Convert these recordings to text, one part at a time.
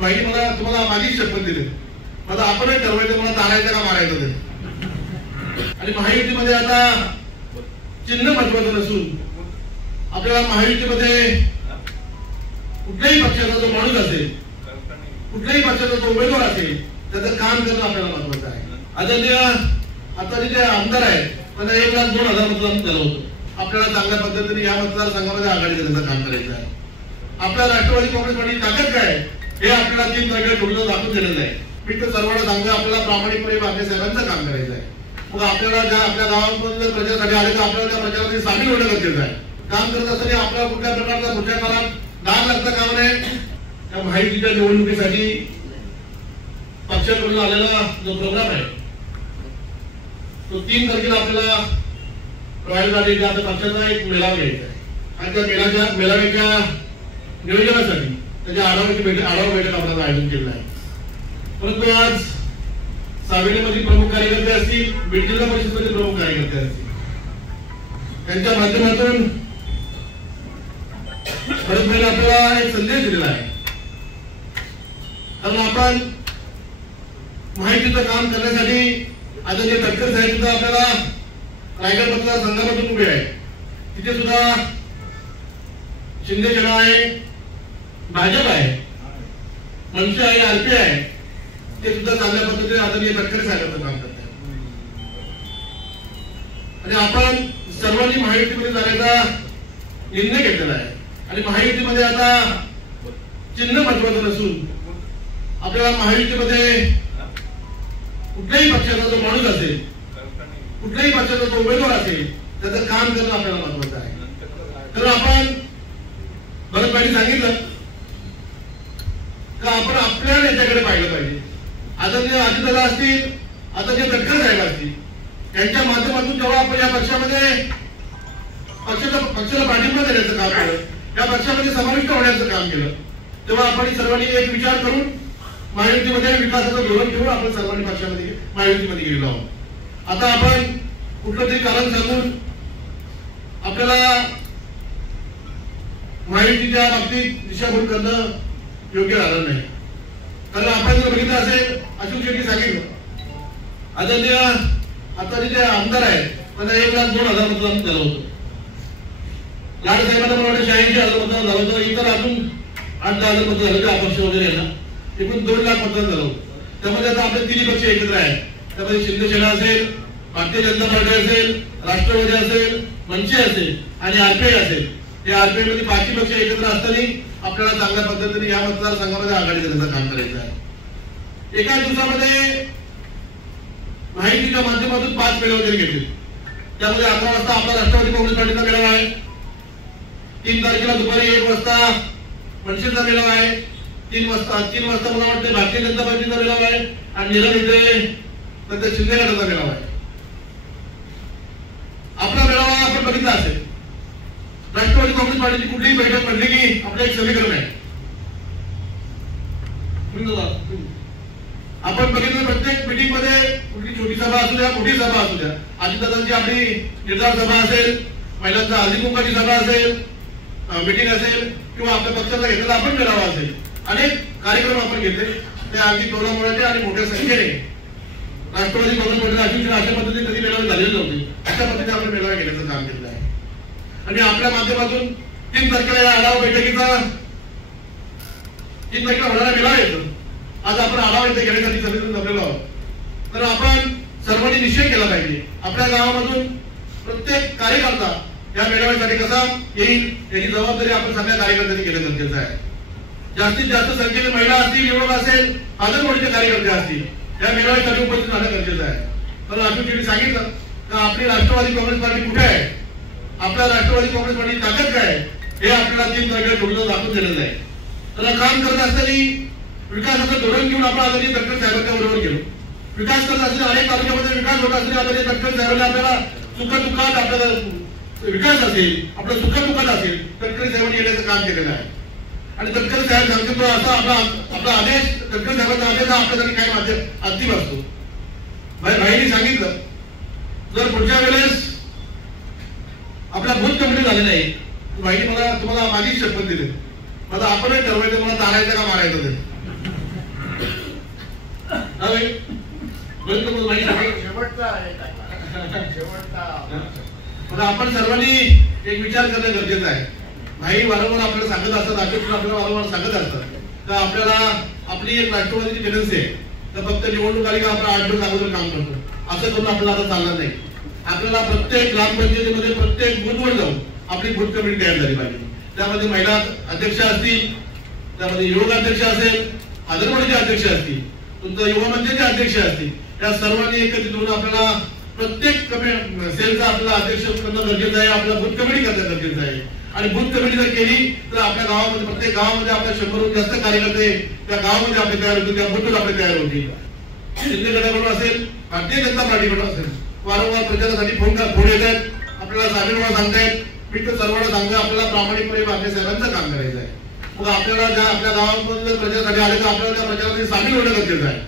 माहिती मला तुम्हाला माझी शपथ दिली, मला आपणच ठरवायचं मला तारायचं का मारायचं ते. आणि महायुतीमध्ये आता चिन्ह महत्वाचं नसून आपल्याला महायुतीमध्ये कुठल्याही पक्षाचा जो माणूस असेल, कुठल्याही पक्षाचा जो उमेदवार असेल, त्याचं काम करणं आपल्याला महत्वाचं आहे. आदरणीय आता जे आमदार आहेत त्यांना 1,02,000 मतदान झालं होतं. आपल्याला चांगल्या पद्धतीने या मतदारसंघामध्ये आघाडी देण्याचं काम करायचं आहे. आपल्या राष्ट्रवादी काँग्रेस पार्टी ताकद काय हे आपल्याला 3 तारखेला ठोकलं दाखवून दिलेलं आहे. मी तर सर्वांना सांगतो आपल्याला प्रामाणिकपणे बाकी साहेबांचं काम करायचं आहे. मग आपल्याला ज्या आपल्या गावांमध्ये प्रचारासाठी आले तर आपल्याला त्या प्रचारामध्ये सामील होणं गरजेचं आहे. काम करत असताना आपल्याला कुठल्या प्रकारचा पुढच्या काळात दाग लागता कामा नये. त्या माहितीच्या निवडणुकीसाठी पक्षाकडून आलेला जो प्रोग्राम आहे तो 3 तारखेला आपल्याला रायगडच्या पक्षाचा एक मेळावा घ्यायचा आहे. आणि त्या मेळाव्याच्या नियोजनासाठी त्याच्या आढावा बैठक आपल्याला आयोजन केलं आहे. परंतु आज सावेलीमध्ये प्रमुख कार्यकर्ते असतील, बीड जिल्हा परिषदेचे प्रमुख कार्यकर्ते असतील, त्यांच्या माध्यमातून परत आपल्याला एक संदेश दिलेला आहे. कारण आपण माहितीचं काम करण्यासाठी आता जे तटकर साहेब सुद्धा आपल्याला रायगड मतदारसंघामधून उभे आहे. तिथे सुद्धा शिंदे सेना आहे, भाजप आहे, मनसे आहे, आरपी आहे, ते सुद्धा चांगल्या पद्धतीने आदरणीय तटकरे साहेबांचं काम करतात. आणि आपण सर्वांनी महायुतीमध्ये जाण्याचा निर्णय घेतलेला आहे. आणि महायुतीमध्ये आता चिन्ह महत्वाचं नसून आपल्याला महायुतीमध्ये कुठल्याही पक्षाचा जो माणूस असेल, कुठल्याही पक्षाचा जो उमेदवार असेल, त्याचं काम करणं आपल्याला महत्वाचं आहे. तर आपण भरत भाईंनी सांगितलं का आपण आपल्या नेत्याकडे पाहिलं पाहिजे. आदरणीय अजितदादा असतील, आदरणीय तटकरे साहेब असतील, यांच्या माध्यमातून जेव्हा आपण या पक्षामध्ये पक्षाला पाठिंबा देण्याचं काम केलं, या पक्षामध्ये समाविष्ट होण्याचं काम केलं, तेव्हा आपण सर्वांनी एक विचार करून महायुतीमध्ये विकासाचं धोरण ठेवून आपण सर्वांनी पक्षामध्ये महायुतीमध्ये गेलेलो आहोत. आता आपण कुठलं तरी कारण सांगून आपल्याला महायुतीच्या बाबतीत दिशाभूल करणं योग्य राहणार नाही. कारण आपण जर बघितलं असेल, अशोक शेट्टी सांगितलं, आदरणीय आता जे आमदार आहेत त्यांना 1,02,000 मतदान झालं होतं. लाड साहेबांना मला वाटतं 86,000 मतदान झालं होतं. इतर अजून 8,000 मतदान झालं होतं अपक्ष वगैरे यांना, एकूण 2 लाख मतदान झालं होतं. त्यामध्ये आता आपले 3 पक्ष एकत्र आहेत. त्यामध्ये शिंदे सेना असेल, भारतीय जनता पार्टी असेल, राष्ट्रवादी असेल, मनसे असेल आणि आरपीआय असेल. या आरपीआय मध्ये 5 पक्ष एकत्र असताना आपल्याला चांगल्या पद्धतीने या मतदारसंघामध्ये आघाडी देण्याचं काम करायचं आहे. एका दिवसामध्ये माहितीच्या माध्यमातून 5 मेळावे वगैरे घेतले. त्यामध्ये 11 वाजता आपला राष्ट्रवादी काँग्रेस पार्टीचा मेळावा आहे. 3 तारखेला दुपारी 1 वाजता मनसेचा मेळावा आहे. 3 वाजता मला वाटतं भारतीय जनता पार्टीचा मेळावा आहे. आणि निरम इथे नंतर शिंदे गटाचा मेळावा आहे. आपला मेळावा आपण बघितला असेल. राष्ट्रवादी काँग्रेस पार्टीची कुठलीही बैठक पडली की आपलं एक समीकरण आहे. आपण बघितलं प्रत्येक मीटिंग मध्ये कुठली छोटी सभा असू द्या, मोठी सभा असू द्या, अजितदादांची आपली निर्धार सभा असेल, महिलांचा हळदी कुंकवाची सभा असेल, मीटिंग असेल किंवा आपल्या पक्षाचा घेतलेला आपण मेळावा असेल, अनेक कार्यक्रम आपण घेतले. ते अगदी टोलामुळे आणि मोठ्या संख्येने राष्ट्रवादी काँग्रेस पार्टीने अशा पद्धतीने कधी मेळावे झालेले नव्हते. अशा पद्धतीने आपण मेळावा घेण्याचं काम केलं आहे. आणि आपल्या माध्यमातून 3 तारखेला या आढावा बैठकीचा 3 तारखेला होणारा मेळावा येतो. आज आपण आढावा इथे घेण्यासाठी सगळेजण जमलेलो आहोत. तर आपण सर्वांनी निश्चय केला पाहिजे आपल्या गावामधून प्रत्येक कार्यकर्ता या मेळाव्यासाठी कसा येईल याची जबाबदारी आपण सगळ्या कार्यकर्त्यांनी घेणं गरजेचं आहे. जास्तीत जास्त संख्येने महिला असतील, युवक असेल, आदरवडीचे कार्यकर्ते असतील, या मेळाव्यासाठी उपस्थित राहणं गरजेचं आहे. तर अशोक शेट्टी सांगितलं का आपली राष्ट्रवादी काँग्रेस पार्टी कुठे आहे, आपल्या राष्ट्रवादी काँग्रेस पार्टी ताकद काय हे आपल्याला 3 तारखेला ठोकलं दाखवून दिलेलं आहे. तर काम करत असताना विकासाचं धोरण घेऊन आपण आदरणीय तटकरे साहेबांच्या बरोबर गेलो. विकास करत असताना अनेक तालुक्यामध्ये विकास होत असताना आदरणीय तटकरे साहेबांनी आपल्याला सुखदुःखात आपल्याला विकास असेल, आपल्या सुखदुःखात असेल, तटकरे साहेबांनी येण्याचं काम केलेलं आहे. आणि तटकरे साहेब सांगतो असा आपला आदेश, तटकरे साहेबांचा आदेश हा आपल्यासाठी काय माध्यम अंतिम असतो. भाईंनी सांगितलं जर पुढच्या वेळेस आपला बूथ कंप्लीट झाले नाही, भाईंनी मला तुम्हाला माझी शपथ दिली, मला आपणच ठरवायचं मला तारायचं का मारायचं ते. आपण सर्वांनी एक विचार करणं गरजेचं आहे. भाई वारंवार आपल्याला सांगत असतात, अशोक आपल्याला वारंवार सांगत असतात तर आपल्याला आपली एक राष्ट्रवादीची टेंडन्सी आहे तर फक्त निवडणूक आली का आपण 8 दिवस अगोदर काम करतो, असं करून आपल्याला आता चालणार नाही. आपल्याला प्रत्येक ग्रामपंचायतीमध्ये प्रत्येक बूथवर जाऊन आपली बूथ कमिटी तयार झाली पाहिजे. त्यामध्ये महिला अध्यक्ष असतील, त्यामध्ये युवक अध्यक्ष असेल, आदरवाडीचे अध्यक्ष असतील, तुमचं युवा मंचाचे अध्यक्ष असतील, या सर्वांनी एकत्रित होऊन आपल्याला प्रत्येक सेलचा आपल्याला अध्यक्ष करणं गरजेचं आहे, आपल्याला बूथ कमिटी करणं गरजेचं आहे. आणि बूथ कमिटी जर केली तर आपल्या गावामध्ये प्रत्येक गावामध्ये आपल्या 100हून जास्त कार्यकर्ते त्या गावामध्ये आपले तयार होतील, त्या बूथवर आपले तयार होतील. शिंदे गटाकडून असेल, भारतीय जनता पार्टीकडून असेल, वारंवार प्रचारासाठी फोन येत आहेत, आपल्याला सामील व्हा सांगतायत. मी तर सर्वांना सांगतो आपल्याला प्रामाणिकपणे आपल्या साहेबांचं काम करायचं आहे. मग आपल्याला ज्या आपल्या गावामध्ये प्रचारासाठी आले तर आपल्याला त्या प्रचारामध्ये सामील होणं गरजेचं आहे,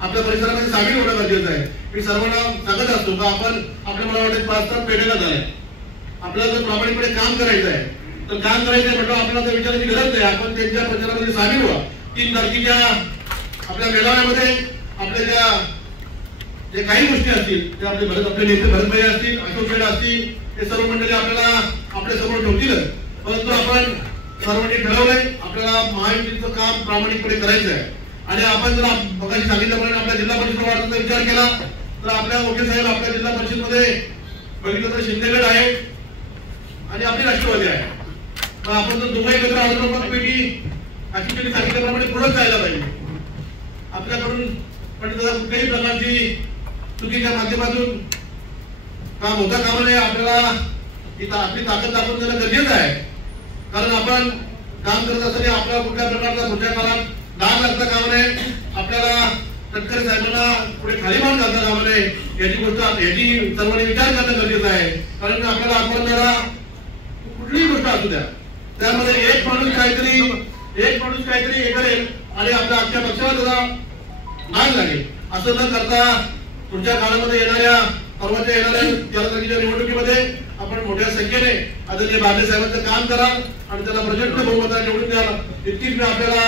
आपल्या परिसरामध्ये सामील होणं गरजेचं आहे. मी सर्वांना सांगत असतो का आपण आपल्या मला वाटत 5-7 पेढेला झाले, आपल्याला जर प्रामाणिकपणे काम करायचं आहे तर काम करायचं आहे म्हटलं आपल्याला तर विचारायची गरज नाही. आपण त्यांच्या प्रचारामध्ये सामील व्हा. 3 तारखेच्या आपल्या मेळाव्यामध्ये आपल्या जे काही गोष्टी असतील ते आपले नेते भरतभाई असतील, अशोक शेठ असतील, हे सर्व मंडळी आपल्याला आपल्या समोर ठेवतील. परंतु आपण सर्वांनी ठरवलंय आपल्याला महायुतीचं काम प्रामाणिकपणे करायचं आहे. आणि आपण जर मगाशी सांगितल्याप्रमाणे आपल्या जिल्हा परिषद वाढवण्याचा विचार केला तर आपल्या मोठे साहेब आपल्या जिल्हा परिषद मध्ये बघितलं तर शिंदेगड आहे आणि आपली राष्ट्रवादी आहे. पण आपण जर दोघे एकत्र आलो तर पैकी अशी त्यांनी सांगितल्याप्रमाणे पुढे जायला पाहिजे. आपल्याकडून पण कुठल्याही प्रकारची चुकीच्या माध्यमातून काम होता कामा नये. आपल्याला आपली ताकद दाखवून देणं गरजेचं आहे. कारण आपण काम करत असताना आपल्याला कुठल्या प्रकारचा पुढच्या काळात डाग लागता कामा नये, आपल्याला तटकरे साहेबांना पुढे खाली मान घालता कामा नये याची सर्वांनी विचार करणं गरजेचं आहे. कारण आपल्याला आत्महत्याला कुठलीही गोष्ट असू द्या त्यामध्ये एक माणूस काहीतरी हे करेल आणि आपल्या आजच्या पक्षाला त्याला नाग लागेल. असं न करता पुढच्या काळामध्ये परवाच्या येणाऱ्या 11 तारखेच्या निवडणुकीमध्ये आपण मोठ्या संख्येने आदरणीय बांडे साहेबांचं काम कराल आणि त्याला प्रचंड बहुमताने निवडून द्याल. इतकीच मी आपल्याला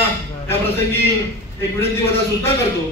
या प्रसंगी एक विनंती सुद्धा करतो.